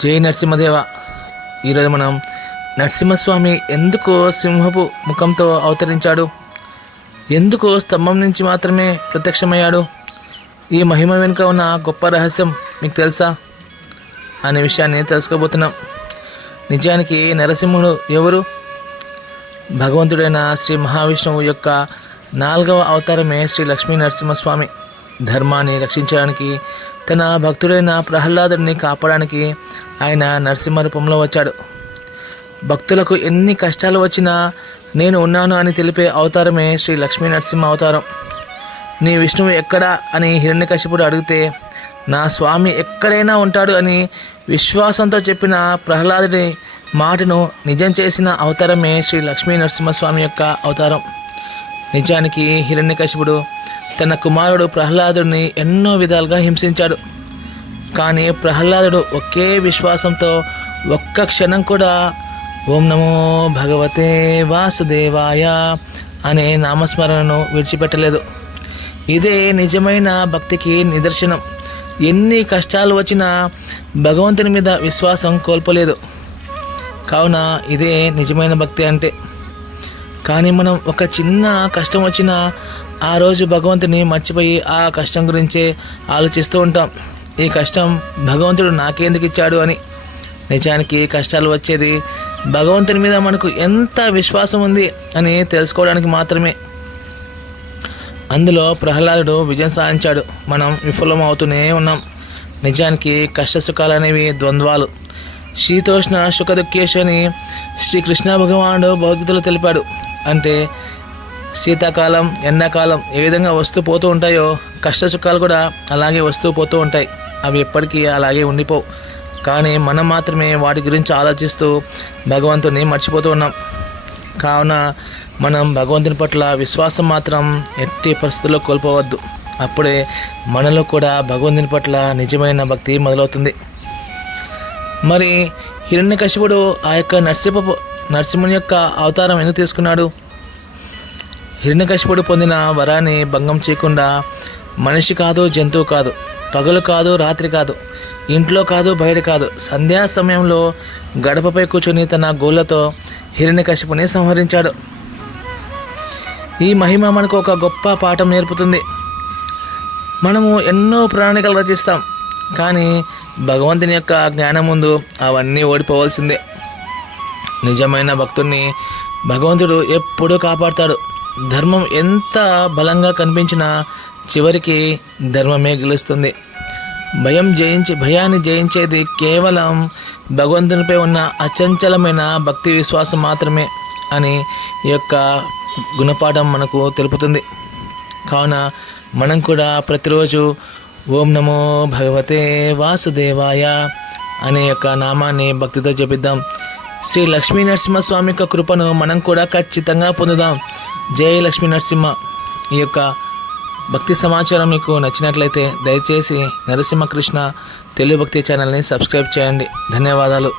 జై నరసింహదేవ. ఈరోజు మనం నరసింహస్వామి ఎందుకు సింహపు ముఖంతో అవతరించాడు, ఎందుకు స్తంభం నుంచి మాత్రమే ప్రత్యక్షమయ్యాడు, ఈ మహిమ వెనుక ఉన్న గొప్ప రహస్యం మీకు తెలుసా అనే విషయాన్ని తెలుసుకోబోతున్నాం. నిజానికి నరసింహుడు ఎవరు? భగవంతుడైన శ్రీ మహావిష్ణువు యొక్క 4వ అవతారమే శ్రీ లక్ష్మీ నరసింహస్వామి. ధర్మాన్ని రక్షించడానికి, తన భక్తుడైన ప్రహ్లాదుడిని కాపాడడానికి ఆయన నరసింహ రూపంలో వచ్చాడు. భక్తులకు ఎన్ని కష్టాలు వచ్చినా నేను ఉన్నాను అని తెలిపే అవతారమే శ్రీ లక్ష్మీ నరసింహ అవతారం. నీ విష్ణువు ఎక్కడా అని హిరణ్యకశిపుడు అడిగితే, నా స్వామి ఎక్కడైనా ఉంటాడు అని విశ్వాసంతో చెప్పిన ప్రహ్లాదుడి మాటను నిజం చేసిన అవతారమే శ్రీ లక్ష్మీ నరసింహస్వామి యొక్క అవతారం. నిజానికి హిరణ్యకశిపుడు తన కుమారుడు ప్రహ్లాదుడిని ఎన్నో విధాలుగా హింసించాడు. కానీ ప్రహ్లాదుడు ఒకే విశ్వాసంతో ఒక్క క్షణం కూడా ఓం నమో భగవతే వాసుదేవాయ అనే నామస్మరణను విడిచిపెట్టలేదు. ఇదే నిజమైన భక్తికి నిదర్శనం. ఎన్ని కష్టాలు వచ్చినా భగవంతుని మీద విశ్వాసం కోల్పోలేదు. కావున ఇదే నిజమైన భక్తి అంటే. కానీ మనం ఒక చిన్న కష్టం వచ్చినా ఆ రోజు భగవంతుని మర్చిపోయి ఆ కష్టం గురించే ఆలోచిస్తూ ఉంటాం. ఈ కష్టం భగవంతుడు నాకెందుకు ఇచ్చాడు అని. నిజానికి కష్టాలు వచ్చేది భగవంతుని మీద మనకు ఎంత విశ్వాసం ఉంది అని తెలుసుకోవడానికి మాత్రమే. అందులో ప్రహ్లాదుడు విజయం సాధించాడు, మనం విఫలం అవుతూనే ఉన్నాం. నిజానికి కష్ట సుఖాలు అనేవి ద్వంద్వాలు. శీతోష్ణ సుఖదుఖేషు అని శ్రీకృష్ణ భగవానుడు భగవద్గీతలో తెలిపాడు. అంటే శీతాకాలం, ఎండాకాలం ఏ విధంగా వస్తూ పోతూ ఉంటాయో కష్ట సుఖాలు కూడా అలాగే వస్తూ పోతూ ఉంటాయి. అవి ఎప్పటికీ అలాగే ఉండిపోవు. కానీ మనం మాత్రమే వాటి గురించి ఆలోచిస్తూ భగవంతుని మర్చిపోతూ ఉన్నాం. కావున మనం భగవంతుని పట్ల విశ్వాసం మాత్రం ఎట్టి పరిస్థితుల్లో కోల్పోవద్దు. అప్పుడే మనలో కూడా భగవంతుని పట్ల నిజమైన భక్తి మొదలవుతుంది. మరి హిరణ్యకశిపుడు ఆ యొక్క నరసింహుని యొక్క అవతారం ఎందుకు తీసుకున్నాడు? హిరణ్యకశిపుడు పొందిన వరాన్ని భంగం చేయకుండా మనిషి కాదు, జంతువు కాదు, పగలు కాదు, రాత్రి కాదు, ఇంట్లో కాదు, బయట కాదు, సంధ్యా సమయంలో గడపపై కూర్చొని తన గోళ్ళతో హిరణ్యకశిపుని సంహరించాడు. ఈ మహిమ మనకు ఒక గొప్ప పాఠం నేర్పుతుంది. మనము ఎన్నో ప్రణాళికలు రచిస్తాం, కానీ భగవంతుని యొక్క జ్ఞానం ముందు అవన్నీ ఓడిపోవాల్సిందే. నిజమైన భక్తుడిని భగవంతుడు ఎప్పుడూ కాపాడుతాడు. ధర్మం ఎంత బలంగా కనిపించినా చివరికి ధర్మమే గెలుస్తుంది. భయాన్ని జయించేది కేవలం భగవంతునిపై ఉన్న అచంచలమైన భక్తి విశ్వాసం మాత్రమే అని ఈ యొక్క గుణపాఠం మనకు తెలుపుతుంది. కావున మనం కూడా ప్రతిరోజు ఓం నమో భగవతే వాసుదేవాయ అనే యొక్క నామాన్ని భక్తితో జపిద్దాం. శ్రీ లక్ష్మీ నరసింహస్వామి యొక్క కృపను మనం కూడా ఖచ్చితంగా పొందుదాం. జై లక్ష్మీ నరసింహ. ఈ యొక్క భక్తి సమాచారం మీకు నచ్చినట్లయితే దయచేసి నరసింహకృష్ణ తెలుగు భక్తి ఛానల్ని సబ్స్క్రైబ్ చేయండి. ధన్యవాదాలు.